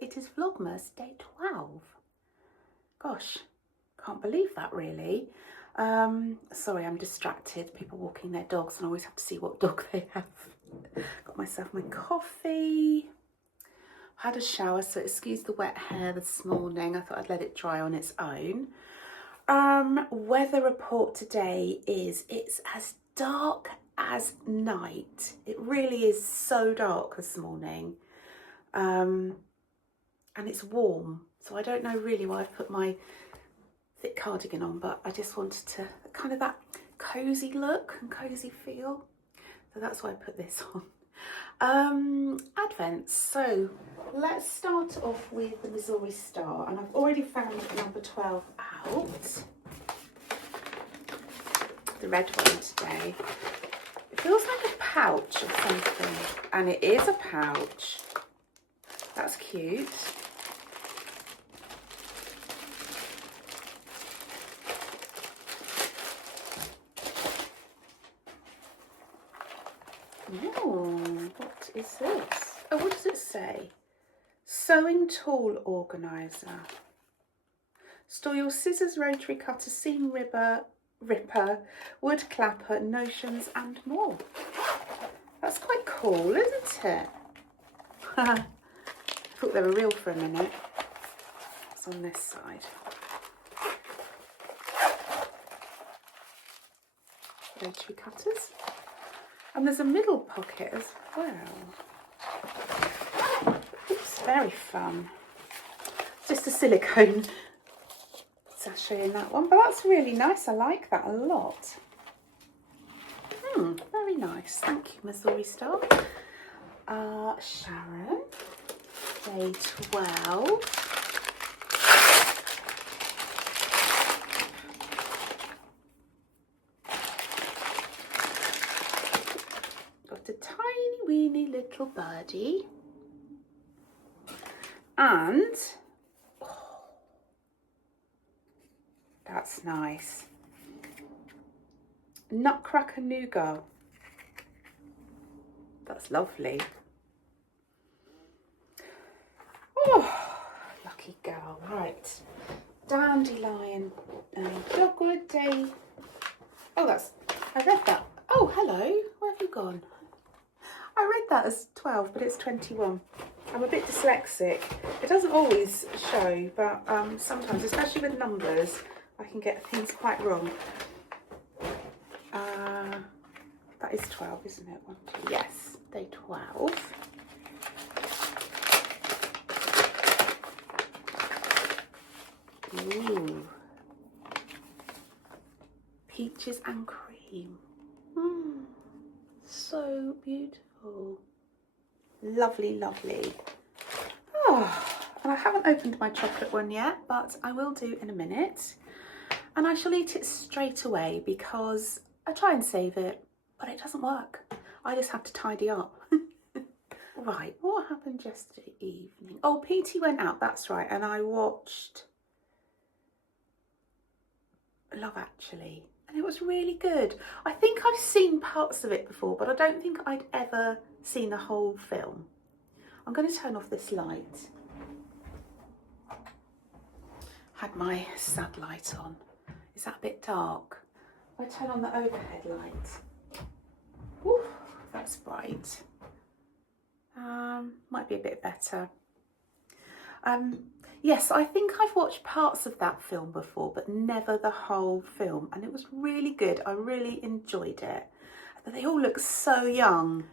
it is Vlogmas day 12. Gosh, can't believe that really. Sorry, I'm distracted. People walking their dogs and I always have to see what dog they have. Got myself my coffee. Had a shower, so excuse the wet hair this morning. I thought I'd let it dry on its own. Weather report today is it's as dark as night. It really is so dark this morning. And it's warm, so I don't know really why I've put my thick cardigan on, but I just wanted to kind of that cozy look and cozy feel, so that's why I put this on. Advents, so let's start off with the Missouri Star, and I've already found number 12 out, the red one today. It feels like a pouch or something, and it is a pouch. That's cute. Oh, what is this? Oh, what does it say? Sewing tool organizer. Store your scissors, rotary cutter, seam ripper, wood clapper, notions and more. That's quite cool, isn't it? I thought they were real for a minute. It's on this side. Rotary cutters. And there's a middle pocket as well. It's very fun. It's just a silicone sachet in that one, but that's really nice. I like that a lot. Very nice. Thank you, Missouri Star. Sharon, day 12. A tiny weeny little birdie, and oh, that's nice, nutcracker nougat. That's lovely. Oh, lucky girl. Right, dandelion and dogwood day. Oh, I read that. Oh, hello, where have you gone? I read that as 12, but it's 21. I'm a bit dyslexic. It doesn't always show, but sometimes, especially with numbers, I can get things quite wrong. That is 12, isn't it? 1, 2, yes, day 12. Ooh. Peaches and cream. So beautiful. Lovely, lovely. Oh, and I haven't opened my chocolate one yet, but I will do in a minute. And I shall eat it straight away because I try and save it, but it doesn't work. I just have to tidy up. Right, what happened yesterday evening? Oh, PT went out, that's right, and I watched Love Actually. And it was really good. I think I've seen parts of it before, but I don't think I'd ever seen the whole film. I'm going to turn off this light. Had my sad light on. Is that a bit dark? If I turn on the overhead light. Woo, that's bright. Might be a bit better. Yes, I think I've watched parts of that film before, but never the whole film. And it was really good. I really enjoyed it. But they all look so young.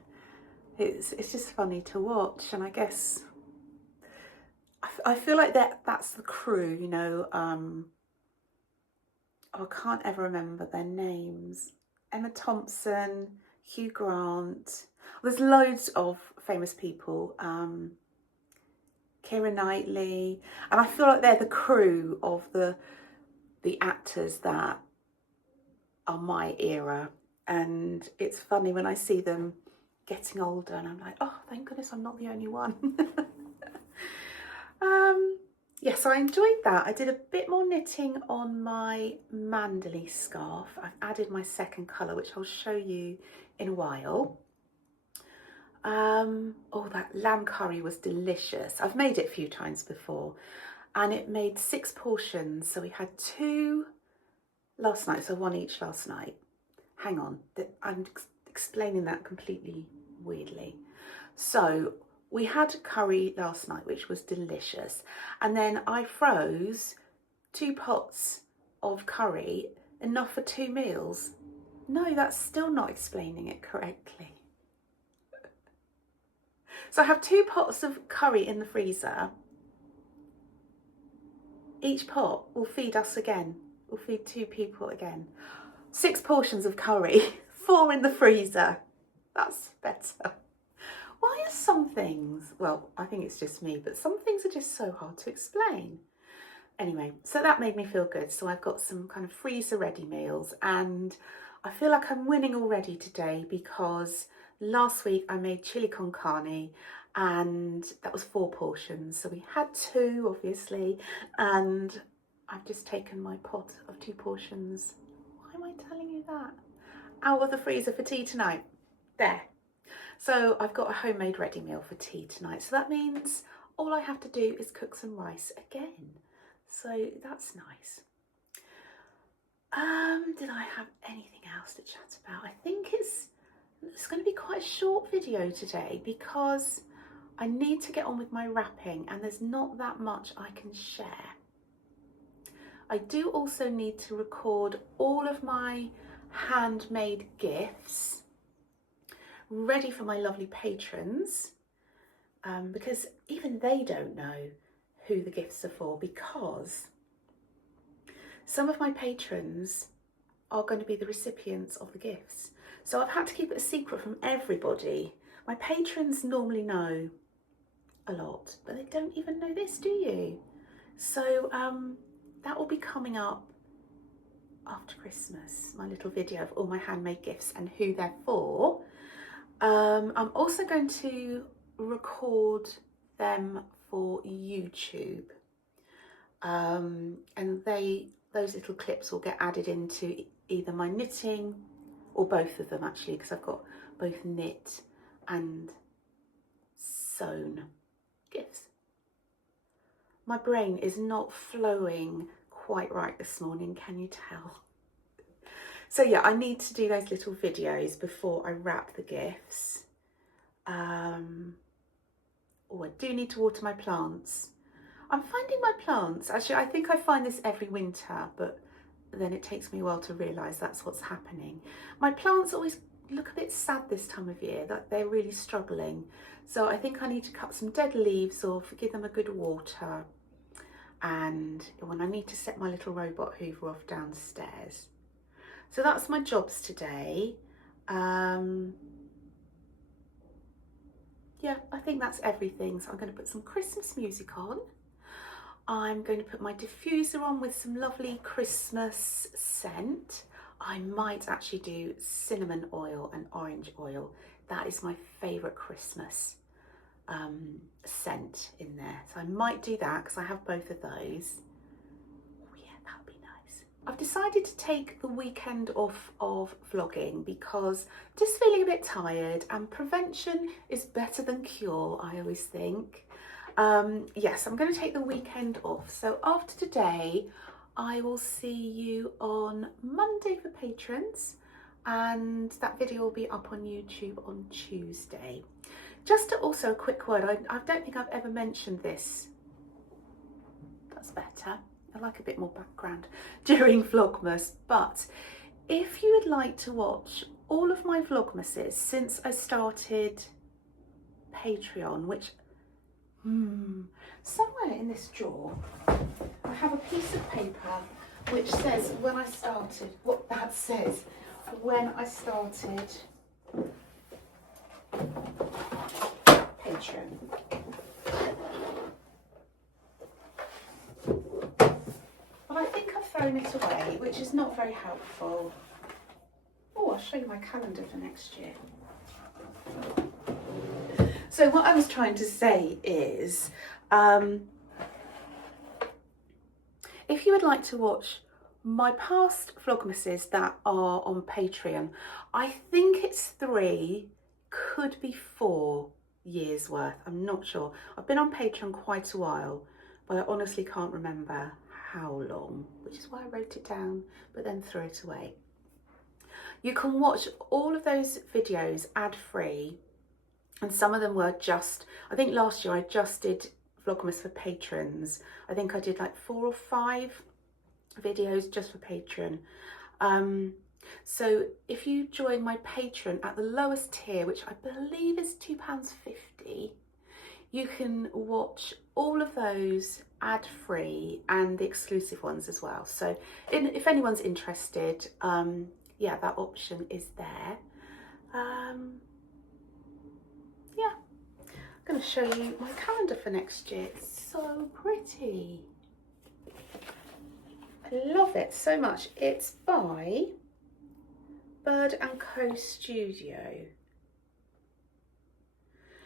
It's just funny to watch. And I guess I feel like that's the crew, you know. I can't ever remember their names. Emma Thompson, Hugh Grant. There's loads of famous people. Keira Knightley, and I feel like they're the crew of the actors that are my era, and it's funny when I see them getting older and I'm like, oh, thank goodness I'm not the only one. Yes, I enjoyed that. I did a bit more knitting on my Manderly scarf. I've added my second colour, which I'll show you in a while. Oh, that lamb curry was delicious. I've made it a few times before, and it made 6 portions. So we had 2 last night, so 1 each last night. Hang on, I'm explaining that completely weirdly. So we had curry last night, which was delicious. And then I froze 2 pots of curry, enough for 2 meals. No, that's still not explaining it correctly. So I have 2 pots of curry in the freezer. Each pot will feed us again. Will feed 2 people again. 6 portions of curry, 4 in the freezer. That's better. Why are some things, well, I think it's just me, but some things are just so hard to explain. Anyway, so that made me feel good. So I've got some kind of freezer ready meals, and I feel like I'm winning already today because last week I made chili con carne and that was 4 portions. So we had 2 obviously, and I've just taken my pot of 2 portions. Why am I telling you that? Out of the freezer for tea tonight. There. So I've got a homemade ready meal for tea tonight. So that means all I have to do is cook some rice again. So that's nice. Did I have anything else to chat about? I think it's going to be quite a short video today because I need to get on with my wrapping and there's not that much I can share. I do also need to record all of my handmade gifts ready for my lovely patrons, because even they don't know who the gifts are for, because some of my patrons are going to be the recipients of the gifts. So I've had to keep it a secret from everybody. My patrons normally know a lot, but they don't even know this, do you? So that will be coming up after Christmas, my little video of all my handmade gifts and who they're for. I'm also going to record them for YouTube, and those little clips will get added into either my knitting or both of them actually, because I've got both knit and sewn gifts. My brain is not flowing quite right this morning, can you tell? So yeah, I need to do those little videos before I wrap the gifts. Oh, I do need to water my plants. I'm finding my plants, actually I think I find this every winter, but then it takes me a while to realise that's what's happening. My plants always look a bit sad this time of year, that they're really struggling. So I think I need to cut some dead leaves off, give them a good water, and when I need to set my little robot hoover off downstairs. So that's my jobs today. Yeah, I think that's everything. So I'm going to put some Christmas music on. I'm going to put my diffuser on with some lovely Christmas scent. I might actually do cinnamon oil and orange oil. That is my favourite Christmas scent in there. So I might do that because I have both of those. Oh yeah, that would be nice. I've decided to take the weekend off of vlogging because I'm just feeling a bit tired, and prevention is better than cure, I always think. Yes, I'm going to take the weekend off. So after today, I will see you on Monday for patrons, and that video will be up on YouTube on Tuesday. Just also a quick word, I don't think I've ever mentioned this. That's better. I like a bit more background during Vlogmas, but if you would like to watch all of my Vlogmases since I started Patreon, which somewhere in this drawer I have a piece of paper which says when I started, what that says, when I started Patreon. But I think I've thrown it away, which is not very helpful. Oh, I'll show you my calendar for next year. So what I was trying to say is, if you would like to watch my past Vlogmases that are on Patreon, I think it's 3 could be 4 years worth. I'm not sure. I've been on Patreon quite a while, but I honestly can't remember how long, which is why I wrote it down, but then threw it away. You can watch all of those videos ad-free, and some of them were just, I think last year I just did Vlogmas for patrons. I think I did like 4 or 5 videos just for Patreon. So if you join my Patreon at the lowest tier, which I believe is £2.50, you can watch all of those ad-free and the exclusive ones as well. So if anyone's interested, yeah, that option is there. Yeah, I'm going to show you my calendar for next year. It's so pretty. I love it so much. It's by Bird & Co Studio.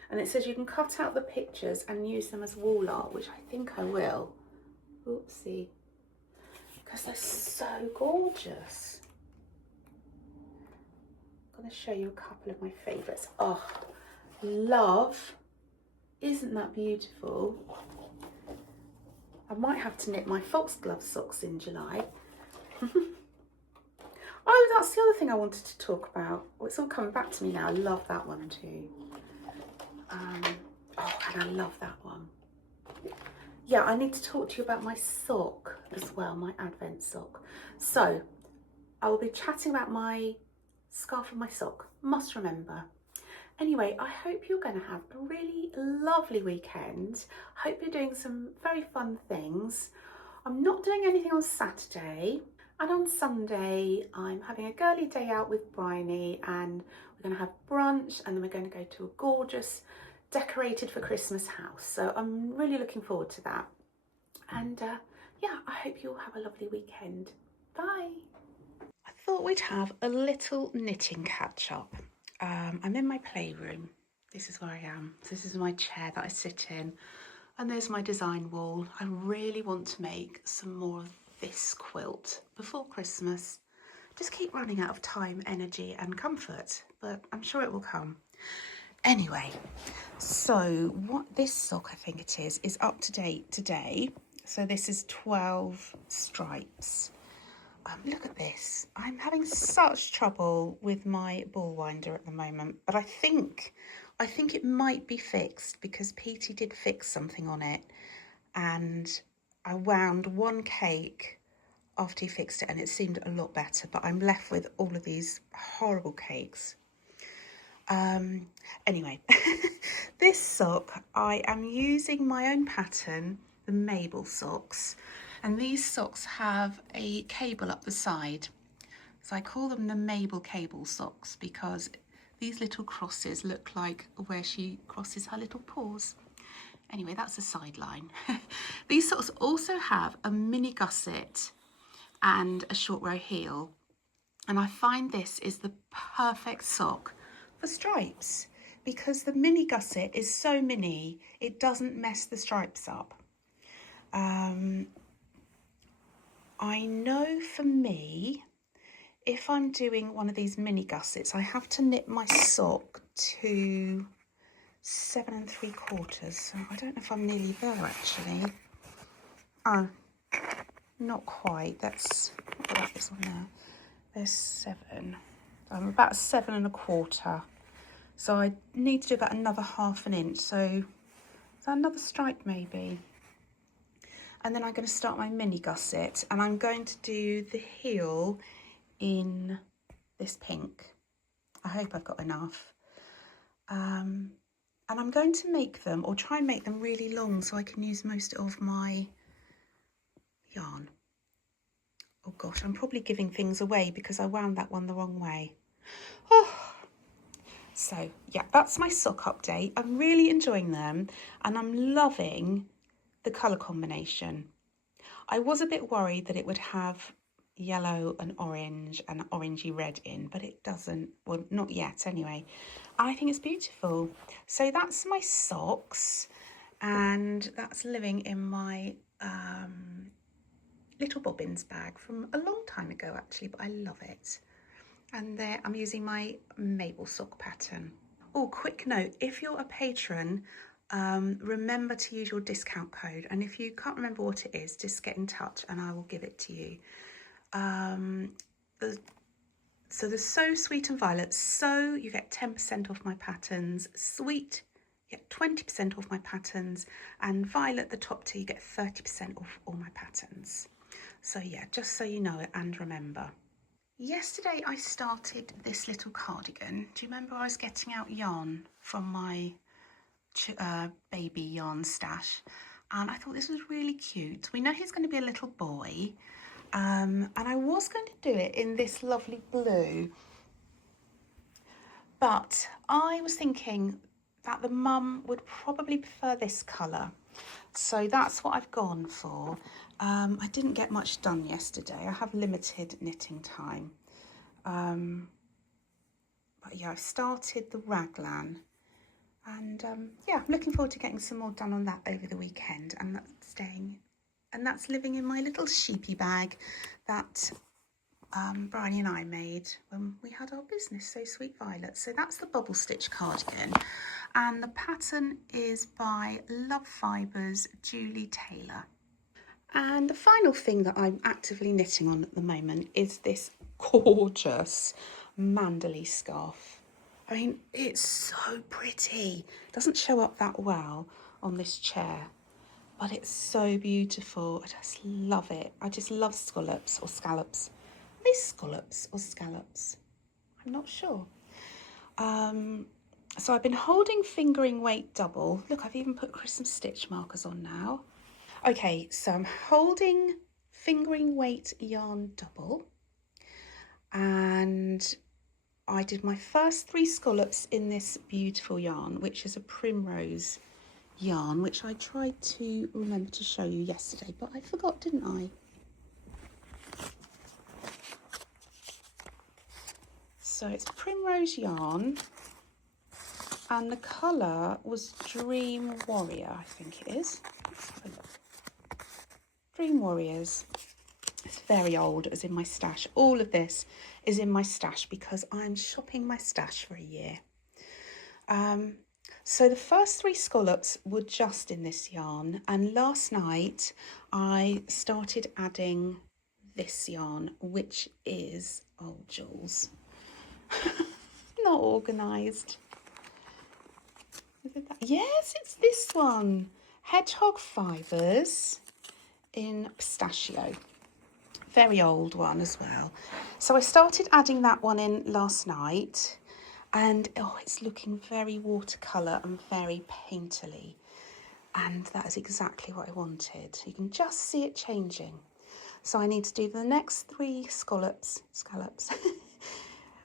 And it says you can cut out the pictures and use them as wall art, which I think I will. Oopsie. Because they're so gorgeous. I'm going to show you a couple of my favourites. Oh, love. Isn't that beautiful? I might have to knit my foxglove socks in July. Oh, that's the other thing I wanted to talk about. Oh, it's all coming back to me now. I love that one too. Oh, and I love that one. Yeah, I need to talk to you about my sock as well, my Advent sock. So, I will be chatting about my scarf and my sock. Must remember. Anyway, I hope you're going to have a really lovely weekend. I hope you're doing some very fun things. I'm not doing anything on Saturday. And on Sunday, I'm having a girly day out with Bryony, and we're going to have brunch, and then we're going to go to a gorgeous decorated for Christmas house. So I'm really looking forward to that. And yeah, I hope you all have a lovely weekend. Bye. I thought we'd have a little knitting catch up. I'm in my playroom. This is where I am. This is my chair that I sit in. And there's my design wall. I really want to make some more of this quilt before Christmas. Just keep running out of time, energy and comfort, but I'm sure it will come. Anyway, so what this sock, I think it is up to date today. So this is 12 stripes. Look at this. I'm having such trouble with my ball winder at the moment, but I think it might be fixed because Petey did fix something on it, and I wound one cake after he fixed it and it seemed a lot better, but I'm left with all of these horrible cakes. Anyway, this sock, I am using my own pattern, the Mabel socks, and these socks have a cable up the side. So I call them the Mabel cable socks because these little crosses look like where she crosses her little paws. Anyway, that's a sideline. These socks also have a mini gusset and a short row heel. And I find this is the perfect sock for stripes because the mini gusset is so mini, it doesn't mess the stripes up. I know for me, if I'm doing one of these mini gussets, I have to knit my sock to 7 3/4. So I don't know if I'm nearly there actually. Oh, not quite. Let's put this on there. There's 7. I'm about 7 1/4. So I need to do about another 1/2 inch. So is that another stripe maybe? And then I'm going to start my mini gusset, and I'm going to do the heel in this pink. I hope I've got enough. And I'm going to make them, or try and make them really long so I can use most of my yarn. Oh gosh, I'm probably giving things away because I wound that one the wrong way. Oh. So yeah, that's my sock update. I'm really enjoying them and I'm loving the colour combination. I was a bit worried that it would have yellow and orange and orangey red in, but it doesn't, well, not yet anyway. I think it's beautiful. So that's my socks, and that's living in my little bobbins bag from a long time ago actually, but I love it. And there I'm using my Mabel sock pattern. Oh, quick note, if you're a patron, remember to use your discount code, and if you can't remember what it is, just get in touch and I will give it to you. So the So Sweet and Violet, So you get 10% off my patterns, Sweet you get 20% off my patterns, and Violet, the top tier, you get 30% off all my patterns. So yeah, just so you know it and remember. Yesterday I started this little cardigan. Do you remember I was getting out yarn from my baby yarn stash? And I thought this was really cute. We know he's going to be a little boy. And I was going to do it in this lovely blue. But I was thinking that the mum would probably prefer this colour. So that's what I've gone for. I didn't get much done yesterday. I have limited knitting time. But yeah, I've started the raglan. And yeah, I'm looking forward to getting some more done on that over the weekend. And that's living in my little sheepy bag that Bryony and I made when we had our business, So Sweet Violet. So that's the bubble stitch cardigan, and the pattern is by Love Fibres Julie Taylor. And the final thing that I'm actively knitting on at the moment is this gorgeous Manderly scarf. I mean, it's so pretty. It doesn't show up that well on this chair, but it's so beautiful. I just love it. I just love scallops or scallops. Are they scallops or scallops? I'm not sure. So I've been holding fingering weight double. Look, I've even put Christmas stitch markers on now. Okay, so I'm holding fingering weight yarn double, and I did my first 3 scallops in this beautiful yarn, which is a primrose yarn, which I tried to remember to show you yesterday, but I forgot, didn't I? So it's primrose yarn, and the colour was Dream Warrior, I think it is. Let's have a look. Dream Warriors. It's very old, it was in my stash. All of this is in my stash because I'm shopping my stash for a year. So the first 3 scallops were just in this yarn, and last night I started adding this yarn, which is, oh Jooles, not organised. Is it that? Yes, it's this one, Hedgehog Fibres in Pistachio. Very old one as well. So I started adding that one in last night, and oh, it's looking very watercolour and very painterly, and that is exactly what I wanted. You can just see it changing. So I need to do the next 3 scallops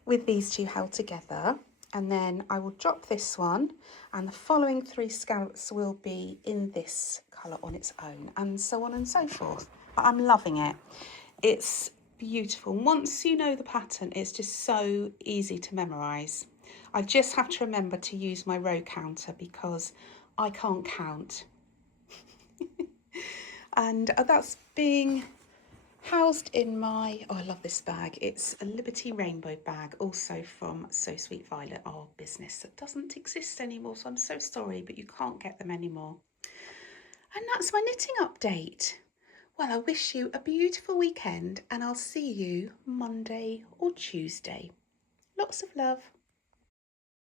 with these 2 held together, and then I will drop this one, and the following 3 scallops will be in this colour on its own, and so on and so forth. But I'm loving it. It's beautiful. Once you know the pattern, it's just so easy to memorise. I just have to remember to use my row counter because I can't count. And that's being housed in my, oh, I love this bag. It's a Liberty Rainbow bag, also from So Sweet Violet, our business that doesn't exist anymore. So I'm so sorry, but you can't get them anymore. And that's my knitting update. Well, I wish you a beautiful weekend, and I'll see you Monday or Tuesday. Lots of love.